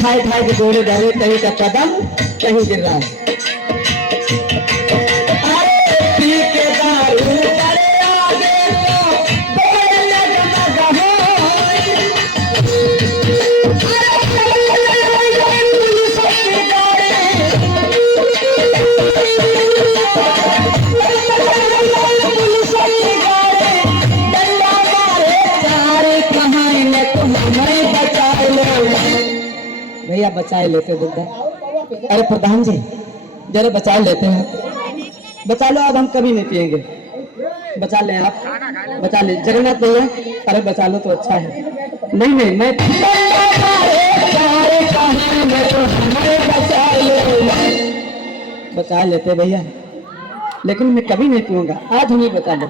ठाई ठाई के गोले डाले, कहीं का कदम कहीं गिर रहा है। पी के दारू करे आगे तो बोले लगता गहोई। भैया बचा लेते बुद्धा। अरे प्रधान जी जरा बचा लेते हैं, बचा लो, अब हम कभी नहीं पिएंगे। बचा ले आप, बचा ले जगन्नाथ भैया। अरे बचा लो तो अच्छा है। नहीं नहीं मैं बचा लेते भैया, लेकिन मैं कभी नहीं पीऊंगा। आज हमें बचा लो।